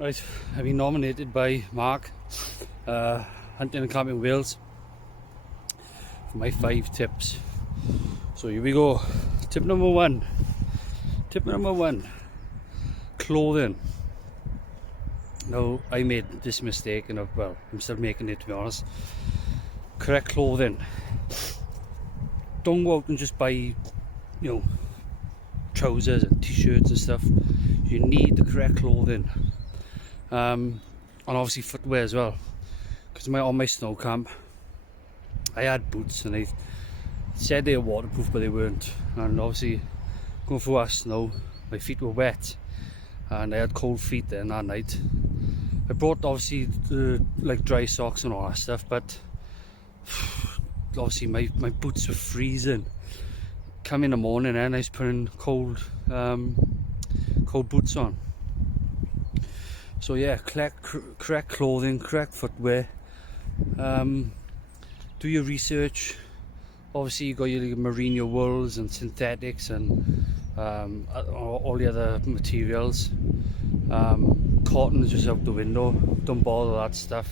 Right, I've been nominated by Mark, Hunting and Camping Wales, for my 5 tips. So here we go. Tip number one. Clothing. Now, I made this mistake, and I'm still making it, to be honest. Correct clothing. Don't go out and just buy, trousers and t-shirts and stuff. You need the correct clothing. And obviously footwear as well, because on my snow camp I had boots and they said they were waterproof, but they weren't. And obviously going through our snow, my feet were wet and I had cold feet then that night. I brought obviously like dry socks and all that stuff, but obviously my boots were freezing. Come in the morning and I was putting cold boots on. So yeah, correct clothing, correct footwear. Do your research. Obviously you got your merino wools and synthetics and all the other materials. Cotton is just out the window. Don't bother that stuff,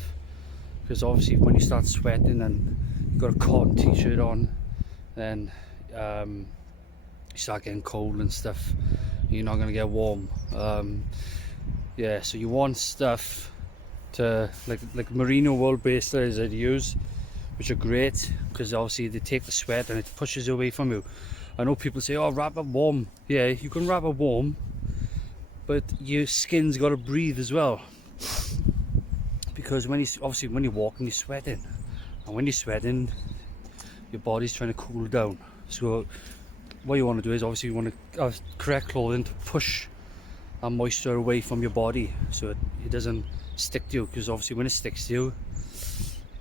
because obviously when you start sweating and you've got a cotton t-shirt on, then you start getting cold and stuff. You're not going to get warm. Yeah, so you want stuff to like merino wool bracelets I'd use, which are great because obviously they take the sweat and it pushes it away from you. I know people say, oh, wrap it warm. Yeah, you can wrap it warm, but your skin's got to breathe as well, because when you're walking, you're sweating, and when you're sweating, your body's trying to cool down. So what you want to do is obviously you want to have correct clothing to push that moisture away from your body, so it doesn't stick to you, because obviously when it sticks to you,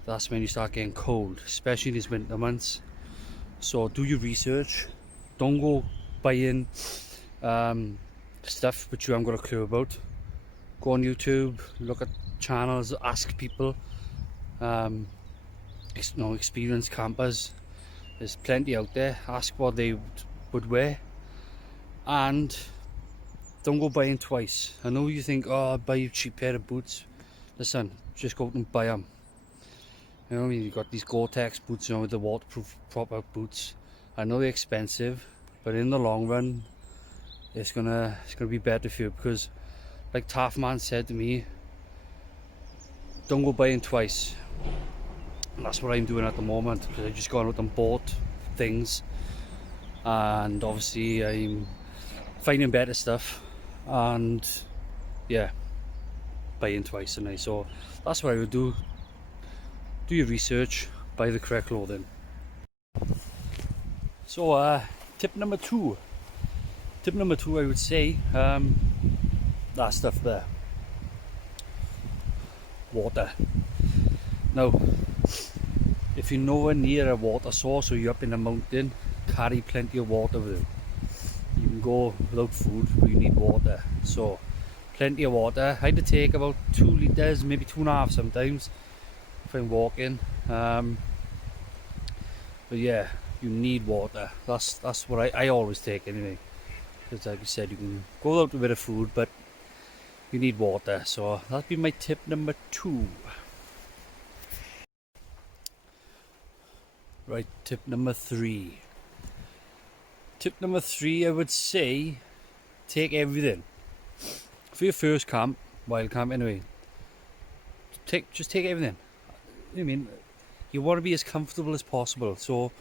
that's when you start getting cold, especially in these winter months. So do your research. Don't go buying stuff which you haven't got a clue about. Go on YouTube, look at channels, ask people, experienced campers. There's plenty out there. Ask what they would wear, and don't go buying twice. I know you think, oh, I'll buy you a cheap pair of boots. Listen, just go out and buy them. You know, you've got these Gore-Tex boots, with the waterproof proper boots. I know they're expensive, but in the long run, it's gonna be better for you, because like Taffman said to me, don't go buying twice. And that's what I'm doing at the moment, because I just gone out and bought things, and obviously I'm finding better stuff, and yeah, buying twice a night. So that's what I would do. Do your research, buy the correct clothing. So tip number two, I would say, that stuff there, water. Now, if you're nowhere near a water source or you're up in a mountain, carry plenty of water with you. You can go without food, but you need water. So plenty of water. I had to take about 2 litres, maybe 2.5 sometimes if I'm walking. But yeah, you need water. That's what I always take anyway, because like I said, you can go without a bit of food, but you need water. So that'd be my tip number 2. Right, tip number 3. I would say, take everything. For your first camp, wild camp anyway, just take everything. I mean, you want to be as comfortable as possible. So,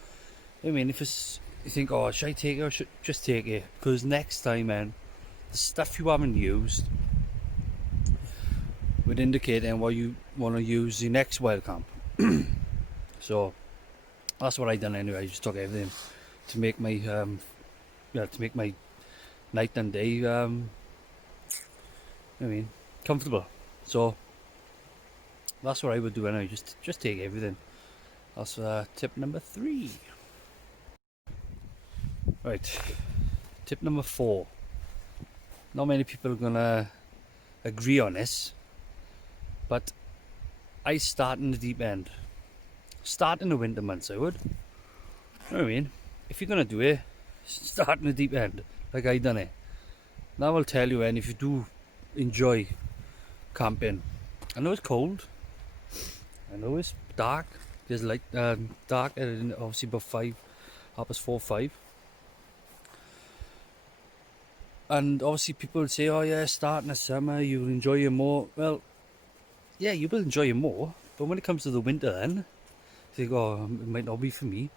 I mean, if you think, oh, should I take it, or should just take it? Because next time, man, the stuff you haven't used would indicate then what you want to use the next wild camp. So that's what I done anyway. I just took everything to make my night and day comfortable. So that's what I would do anyway. Just take everything. That's tip number 3. Right, tip number 4. Not many people are gonna agree on this, but I start in the deep end. Start in the winter months, I would. You know what I mean? If you're gonna do it, start in the deep end, like I done it. Now I'll tell you, and if you do enjoy camping. I know it's cold. I know it's dark. There's like dark at obviously about 4, 5. And obviously people would say, oh yeah, starting the summer, you'll enjoy it more. Well, yeah, you will enjoy it more. But when it comes to the winter then, you think, oh, it might not be for me.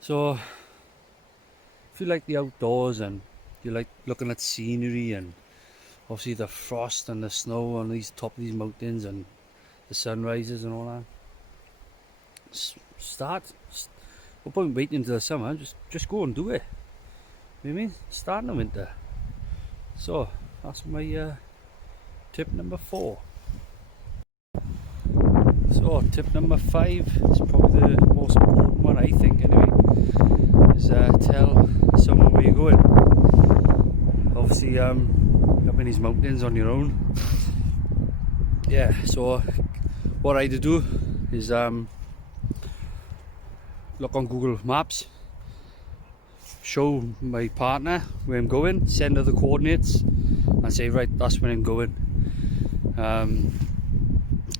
So, if you like the outdoors and you like looking at scenery and obviously the frost and the snow on these top of these mountains and the sunrises and all that, start. No point waiting until the summer. Just go and do it. You know what I mean? Start in the winter. So that's my tip number 4. So tip number 5 is probably the most important one, I think. Anyway, is tell someone where you're going. Obviously, up in these mountains on your own. Yeah. So what I do is look on Google Maps, show my partner where I'm going, send her the coordinates and say, right, that's where I'm going.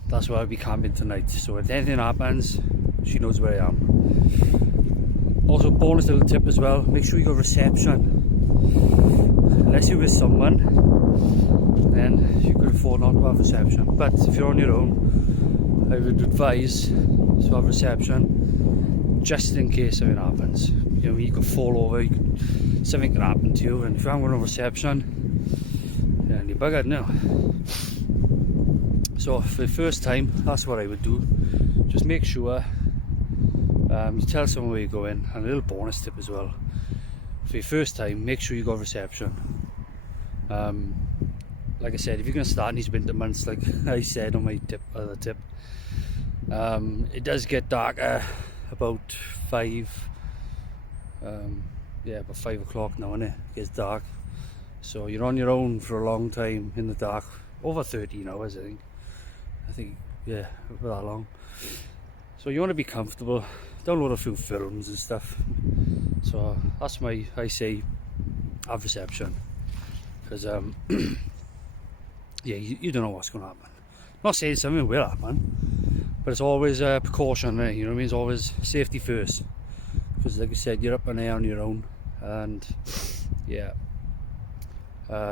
That's where I'll be camping tonight. So if anything happens, she knows where I am. Also, bonus little tip as well, make sure you got reception. Unless you're with someone, then you could afford not to have reception. But if you're on your own, I would advise to have reception, just in case something happens. You know, you could fall over, something could happen to you, and if you haven't got a reception, then you're buggered now. So for the first time, that's what I would do. Just make sure you tell someone where you're going, and a little bonus tip as well. For your first time, make sure you got reception. Like I said, if you're going to start in these winter months, like I said on my other tip, it does get darker about 5. About 5 o'clock now, innit? It gets dark. So you're on your own for a long time in the dark, over 13 hours, I think, yeah, for that long. So you want to be comfortable, download a few films and stuff. So that's I say, have reception. Because, yeah, you don't know what's going to happen. I'm not saying something will happen, but it's always a precaution, right? You know what I mean? It's always safety first. Because like I said, you're up in there on your own. And, yeah.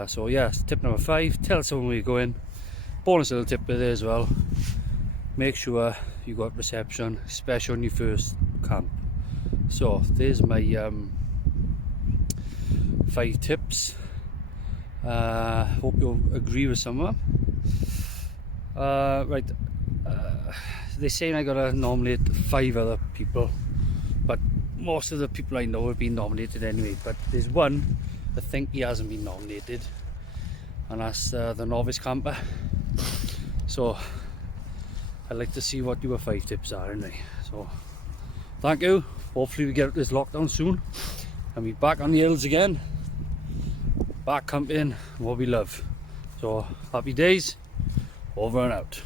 So yeah, tip number 5, tell someone where you're going. Bonus little tip there as well, make sure you got reception, especially on your first camp. So there's my 5 tips. Hope you'll agree with some of them. Right, they're saying I gotta nominate 5 other people, but most of the people I know have been nominated anyway. But there's one I think he hasn't been nominated, and that's the novice camper. So I'd like to see what your 5 tips are anyway. So thank you. Hopefully we get this lockdown soon and we're back on the hills again, back camping what we love. So happy days, over and out.